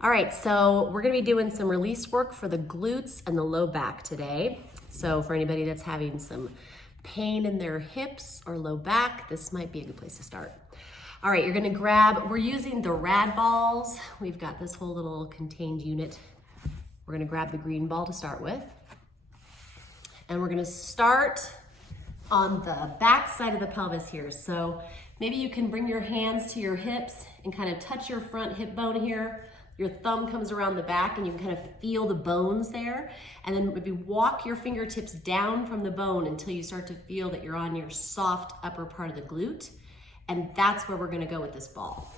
All right, so we're gonna be doing some release work for the glutes and the low back today. So for anybody that's having some pain in their hips or low back, this might be a good place to start. All right, you're gonna grab, we're using the rad balls. We've got this whole little contained unit. We're gonna grab the green ball to start with. And we're gonna start on the back side of the pelvis here. So maybe you can bring your hands to your hips and kind of touch your front hip bone here. Your thumb comes around the back and you can kind of feel the bones there. And then maybe walk your fingertips down from the bone until you start to feel that you're on your soft upper part of the glute. And that's where we're gonna go with this ball.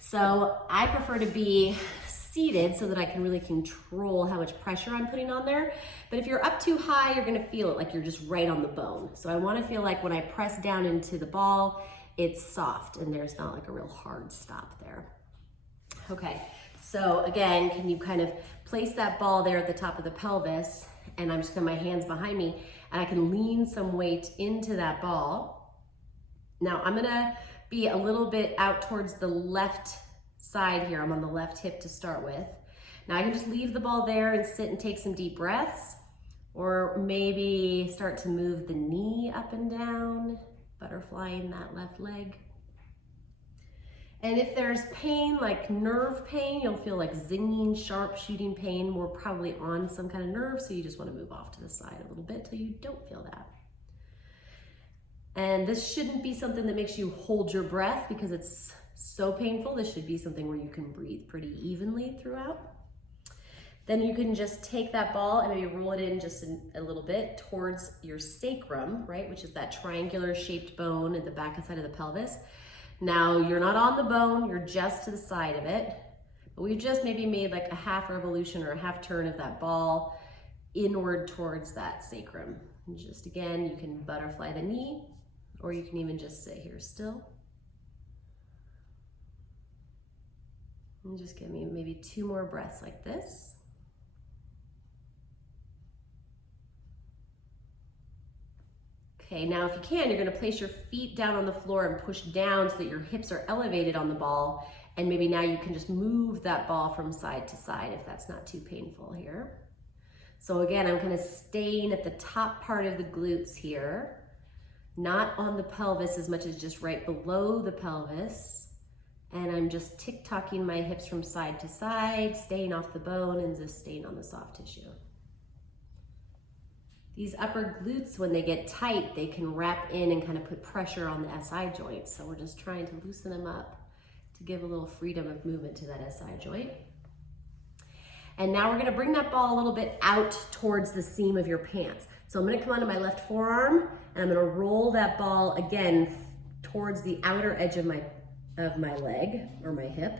So I prefer to be seated so that I can really control how much pressure I'm putting on there. But if you're up too high, you're gonna feel it like you're just right on the bone. So I wanna feel like when I press down into the ball, it's soft and there's not like a real hard stop there. Okay, so again, can you kind of place that ball there at the top of the pelvis, and I'm just gonna have my hands behind me, and I can lean some weight into that ball. Now I'm gonna be a little bit out towards the left side here. I'm on the left hip to start with. Now I can just leave the ball there and sit and take some deep breaths, or maybe start to move the knee up and down, butterflying that left leg. And if there's pain, like nerve pain, you'll feel like zinging, sharp shooting pain. We're probably on some kind of nerve, so you just want to move off to the side a little bit till you don't feel that. And this shouldn't be something that makes you hold your breath because it's so painful. This should be something where you can breathe pretty evenly throughout. Then you can just take that ball and maybe roll it in just a little bit towards your sacrum, right? Which is that triangular shaped bone at the back side of the pelvis. Now you're not on the bone, you're just to the side of it. But we've just maybe made like a half revolution or a half turn of that ball inward towards that sacrum. And just again, you can butterfly the knee, or you can even just sit here still. And just give me maybe 2 more breaths like this. Okay, now if you can, you're gonna place your feet down on the floor and push down so that your hips are elevated on the ball. And maybe now you can just move that ball from side to side if that's not too painful here. So again, I'm kind of staying at the top part of the glutes here, not on the pelvis as much as just right below the pelvis. And I'm just tick-tocking my hips from side to side, staying off the bone and just staying on the soft tissue. These upper glutes, when they get tight, they can wrap in and kind of put pressure on the SI joint. So we're just trying to loosen them up to give a little freedom of movement to that SI joint. And now we're gonna bring that ball a little bit out towards the seam of your pants. So I'm gonna come onto my left forearm and I'm gonna roll that ball again towards the outer edge of my leg or my hip.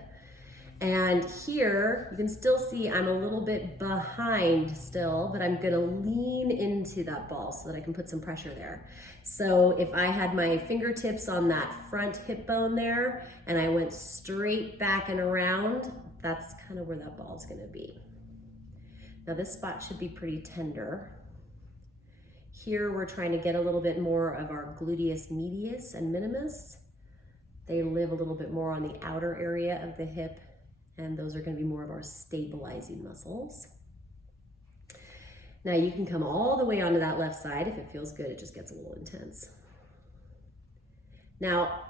And here you can still see I'm a little bit behind still, but I'm gonna lean into that ball so that I can put some pressure there. So if I had my fingertips on that front hip bone there and I went straight back and around, that's kind of where that ball is gonna be. Now this spot should be pretty tender. Here we're trying to get a little bit more of our gluteus medius and minimus. They live a little bit more on the outer area of the hip, and those are going to be more of our stabilizing muscles. Now you can come all the way onto that left side. If it feels good, it just gets a little intense. Now,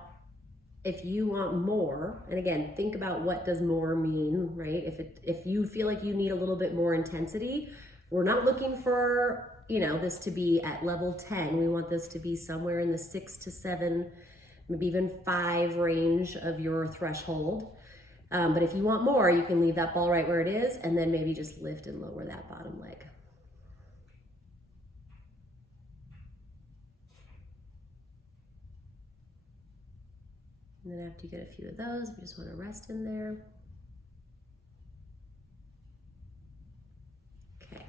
if you want more, and again, think about what does more mean, right? If you feel like you need a little bit more intensity, we're not looking for, this to be at level 10. We want this to be somewhere in the 6 to 7, maybe even 5 range of your threshold. But if you want more, you can leave that ball right where it is and then maybe just lift and lower that bottom leg. And then after you get a few of those, you just want to rest in there. Okay,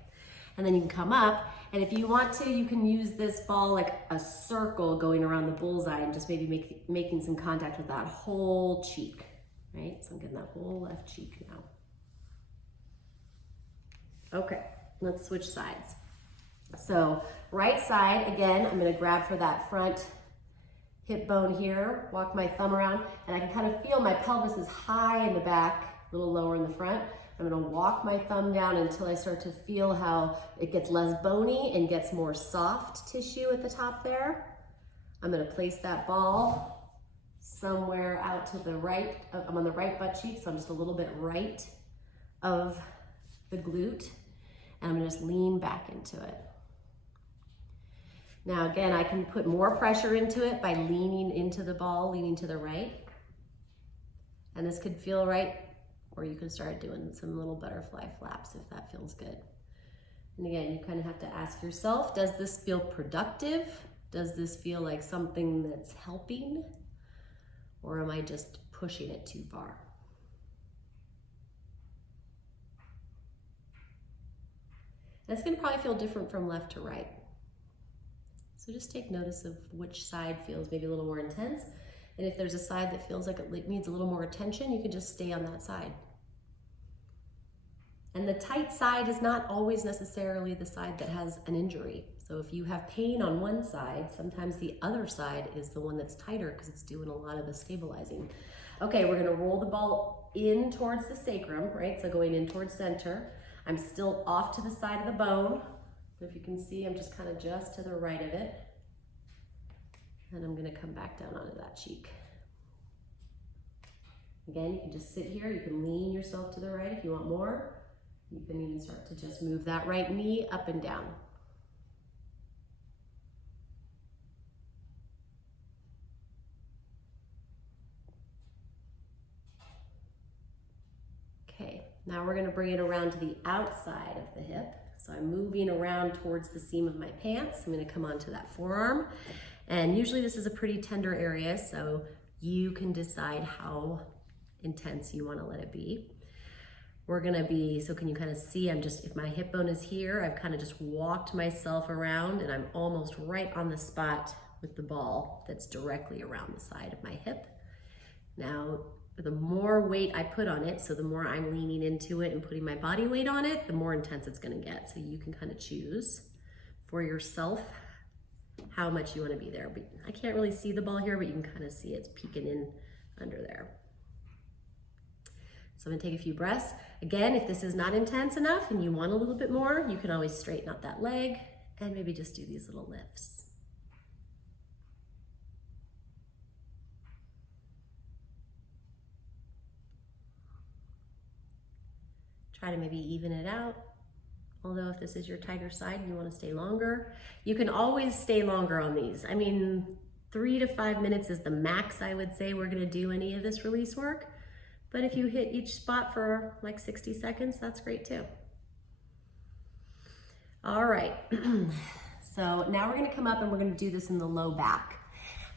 and then you can come up, and if you want to, you can use this ball like a circle going around the bullseye and just maybe making some contact with that whole cheek. Right, so I'm getting that whole left cheek now. Okay, let's switch sides. So right side, again, I'm gonna grab for that front hip bone here, walk my thumb around, and I can kind of feel my pelvis is high in the back a little lower in the front. I'm gonna walk my thumb down until I start to feel how it gets less bony and gets more soft tissue at the top there. I'm gonna place that ball somewhere out to the right. I'm on the right butt cheek, so I'm just a little bit right of the glute. And I'm gonna just lean back into it. Now again, I can put more pressure into it by leaning into the ball, leaning to the right. And this could feel right, or you can start doing some little butterfly flaps if that feels good. And again, you kind of have to ask yourself, does this feel productive? Does this feel like something that's helping? Or am I just pushing it too far? And it's gonna probably feel different from left to right. So just take notice of which side feels maybe a little more intense. And if there's a side that feels like it needs a little more attention, you can just stay on that side. And the tight side is not always necessarily the side that has an injury. So if you have pain on one side, sometimes the other side is the one that's tighter because it's doing a lot of the stabilizing. Okay, we're gonna roll the ball in towards the sacrum, right? So going in towards center. I'm still off to the side of the bone. If you can see, I'm just kind of just to the right of it. And I'm gonna come back down onto that cheek. Again, you can just sit here. You can lean yourself to the right if you want more. You can even start to just move that right knee up and down. Okay, now we're gonna bring it around to the outside of the hip. So I'm moving around towards the seam of my pants. I'm gonna come onto that forearm. And usually this is a pretty tender area, so you can decide how intense you wanna let it be. We're gonna be, so can you kind of see, if my hip bone is here, I've kind of just walked myself around and I'm almost right on the spot with the ball that's directly around the side of my hip. Now, the more weight I put on it, so the more I'm leaning into it and putting my body weight on it, the more intense it's gonna get. So you can kind of choose for yourself how much you wanna be there. But I can't really see the ball here, but you can kind of see it's peeking in under there. So I'm gonna take a few breaths. Again, if this is not intense enough and you want a little bit more, you can always straighten out that leg and maybe just do these little lifts. Try to maybe even it out. Although if this is your tighter side and you want to stay longer, you can always stay longer on these. I mean, 3 to 5 minutes is the max I would say we're gonna do any of this release work. But if you hit each spot for like 60 seconds, that's great too. All right, so now we're gonna come up and we're gonna do this in the low back.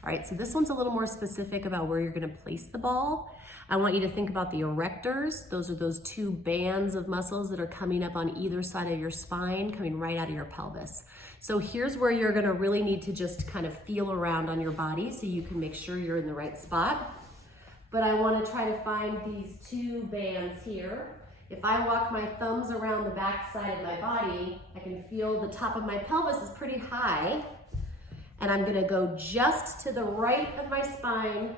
All right, so this one's a little more specific about where you're gonna place the ball. I want you to think about the erectors. Those are those two bands of muscles that are coming up on either side of your spine, coming right out of your pelvis. So here's where you're gonna really need to just kind of feel around on your body so you can make sure you're in the right spot. But I wanna try to find these two bands here. If I walk my thumbs around the back side of my body, I can feel the top of my pelvis is pretty high. And I'm gonna go just to the right of my spine,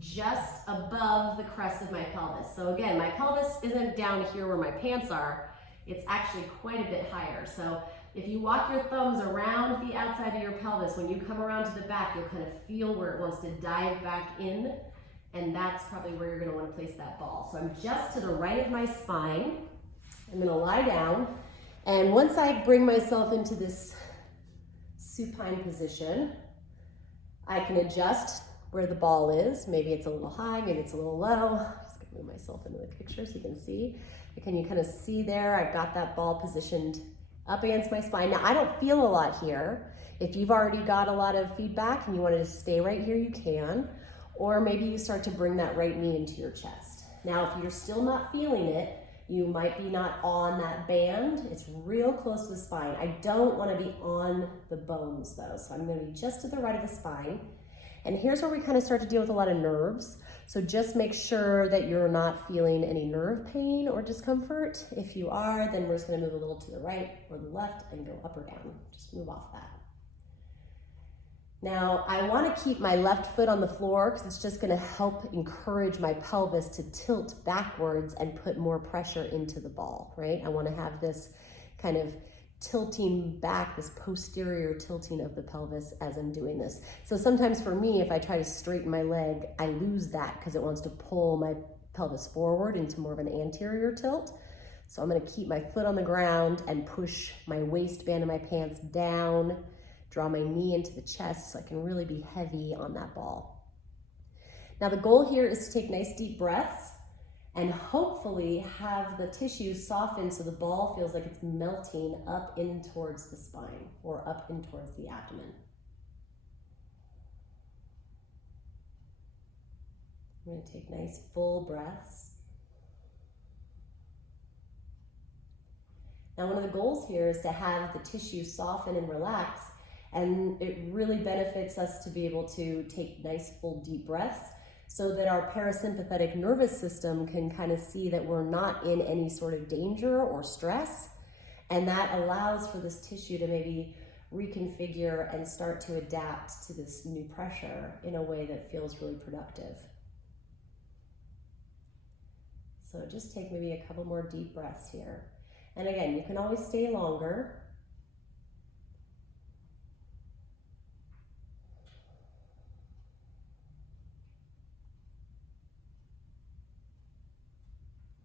just above the crest of my pelvis. So again, my pelvis isn't down here where my pants are. It's actually quite a bit higher. So if you walk your thumbs around the outside of your pelvis, when you come around to the back, you'll kind of feel where it wants to dive back in. And that's probably where you're gonna wanna place that ball. So I'm just to the right of my spine. I'm gonna lie down. And once I bring myself into this supine position, I can adjust where the ball is. Maybe it's a little high, maybe it's a little low. I'm just gonna move myself into the picture so you can see. Can you kind of see there? I've got that ball positioned up against my spine. Now I don't feel a lot here. If you've already got a lot of feedback and you want to just stay right here, you can. Or maybe you start to bring that right knee into your chest. Now, if you're still not feeling it, you might be not on that band. It's real close to the spine. I don't want to be on the bones though. So I'm going to be just to the right of the spine. And here's where we kind of start to deal with a lot of nerves. So just make sure that you're not feeling any nerve pain or discomfort. If you are, then we're just going to move a little to the right or the left and go up or down. Just move off that. Now, I want to keep my left foot on the floor because it's just going to help encourage my pelvis to tilt backwards and put more pressure into the ball, right? I want to have this kind of tilting back, this posterior tilting of the pelvis as I'm doing this. So sometimes for me, if I try to straighten my leg, I lose that because it wants to pull my pelvis forward into more of an anterior tilt. So I'm going to keep my foot on the ground and push my waistband of my pants down, draw my knee into the chest so I can really be heavy on that ball. Now the goal here is to take nice deep breaths and hopefully have the tissues soften so the ball feels like it's melting up in towards the spine or up in towards the abdomen. I'm going to take nice full breaths. Now one of the goals here is to have the tissue soften and relax, and it really benefits us to be able to take nice full deep breaths so that our parasympathetic nervous system can kind of see that we're not in any sort of danger or stress, and that allows for this tissue to maybe reconfigure and start to adapt to this new pressure in a way that feels really productive. So just take maybe a couple more deep breaths here. And again, you can always stay longer.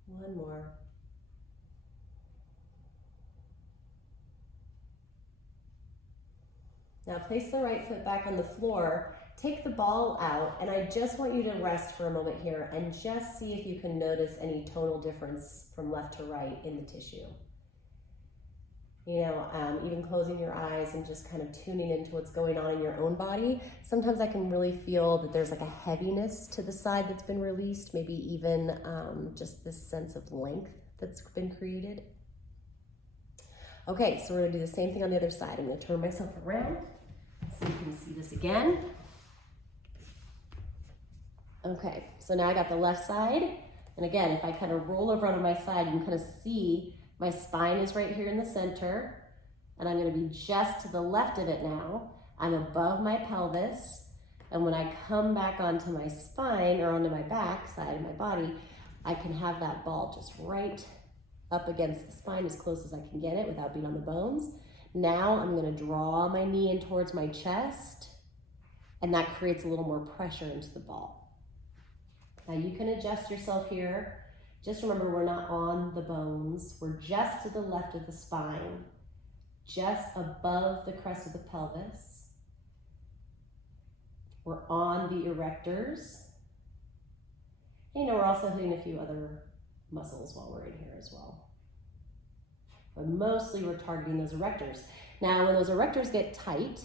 One more. Now place the right foot back on the floor, take the ball out, and I just want you to rest for a moment here and just see if you can notice any tonal difference from left to right in the tissue. You know, even closing your eyes and just kind of tuning into what's going on in your own body. Sometimes I can really feel that there's like a heaviness to the side that's been released, maybe even just this sense of length that's been created. Okay, so we're gonna do the same thing on the other side. I'm gonna turn myself around so you can see this again. Okay, so now I got the left side. And again, if I kind of roll over onto my side, you can kind of see my spine is right here in the center, and I'm gonna be just to the left of it now. I'm above my pelvis, and when I come back onto my spine or onto my back side of my body, I can have that ball just right up against the spine as close as I can get it without being on the bones. Now I'm gonna draw my knee in towards my chest, and that creates a little more pressure into the ball. Now you can adjust yourself here. Just remember, we're not on the bones. We're just to the left of the spine, just above the crest of the pelvis. We're on the erectors. You know, we're also hitting a few other muscles while we're in here as well. But mostly we're targeting those erectors. Now, when those erectors get tight,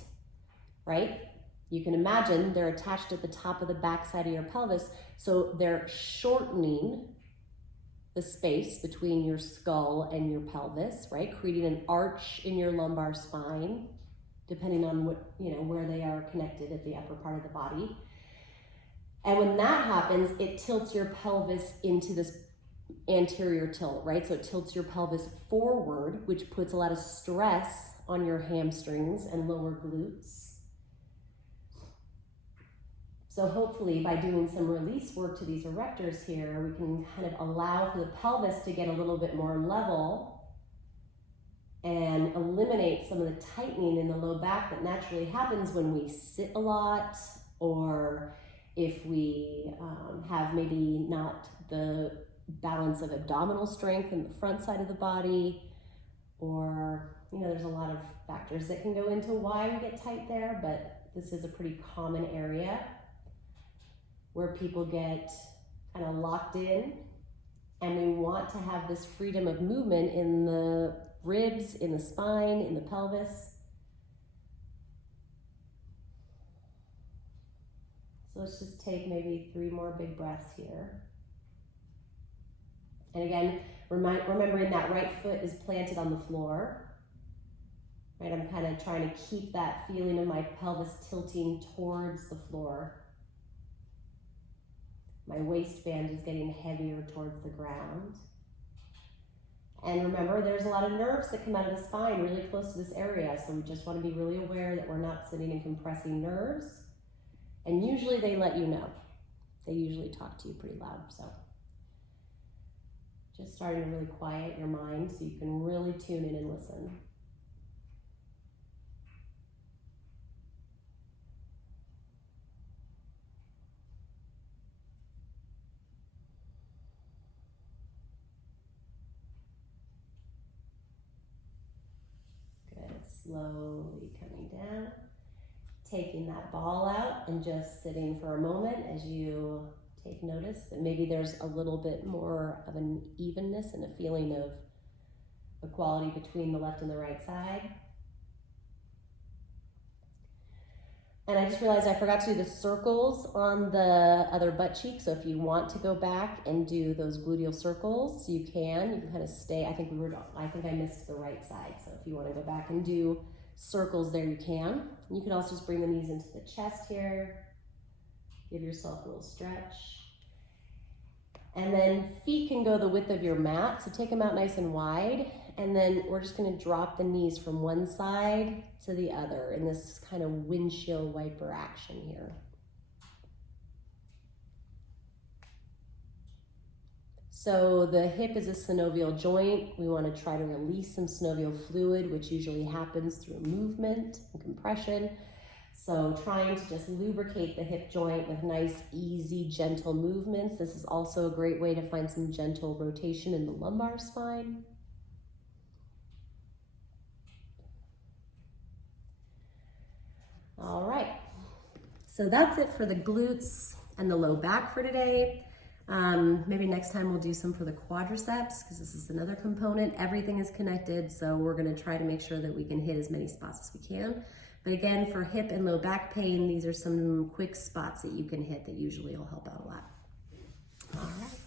right, you can imagine they're attached at the top of the backside of your pelvis, so they're shortening the space between your skull and your pelvis, right? Creating an arch in your lumbar spine, depending on what, you know, where they are connected at the upper part of the body. And when that happens, it tilts your pelvis into this anterior tilt, right? So it tilts your pelvis forward, which puts a lot of stress on your hamstrings and lower glutes. So hopefully by doing some release work to these erectors here, we can kind of allow for the pelvis to get a little bit more level and eliminate some of the tightening in the low back that naturally happens when we sit a lot, or if we have maybe not the balance of abdominal strength in the front side of the body, or, you know, there's a lot of factors that can go into why we get tight there, but this is a pretty common area where people get kind of locked in, and we want to have this freedom of movement in the ribs, in the spine, in the pelvis. So let's just take maybe 3 more big breaths here. And again, remembering that right foot is planted on the floor, right? I'm kind of trying to keep that feeling of my pelvis tilting towards the floor. My waistband is getting heavier towards the ground. And remember, there's a lot of nerves that come out of the spine really close to this area. So we just want to be really aware that we're not sitting and compressing nerves. And usually they let you know. They usually talk to you pretty loud. So just starting to really quiet your mind so you can really tune in and listen. Slowly coming down, taking that ball out and just sitting for a moment as you take notice that maybe there's a little bit more of an evenness and a feeling of equality between the left and the right side. And I just realized I forgot to do the circles on the other butt cheek. So if you want to go back and do those gluteal circles, you can kind of stay. I think I missed the right side. So if you want to go back and do circles there, you can. You can also just bring the knees into the chest here. Give yourself a little stretch. And then feet can go the width of your mat. So take them out nice and wide. And then we're just going to drop the knees from one side to the other in this kind of windshield wiper action here. So the hip is a synovial joint. We want to try to release some synovial fluid, which usually happens through movement and compression. So trying to just lubricate the hip joint with nice, easy, gentle movements. This is also a great way to find some gentle rotation in the lumbar spine. All right, so that's it for the glutes and the low back for today. Maybe next time we'll do some for the quadriceps because this is another component. Everything is connected, so we're going to try to make sure that we can hit as many spots as we can. But again, for hip and low back pain, these are some quick spots that you can hit that usually will help out a lot. All right.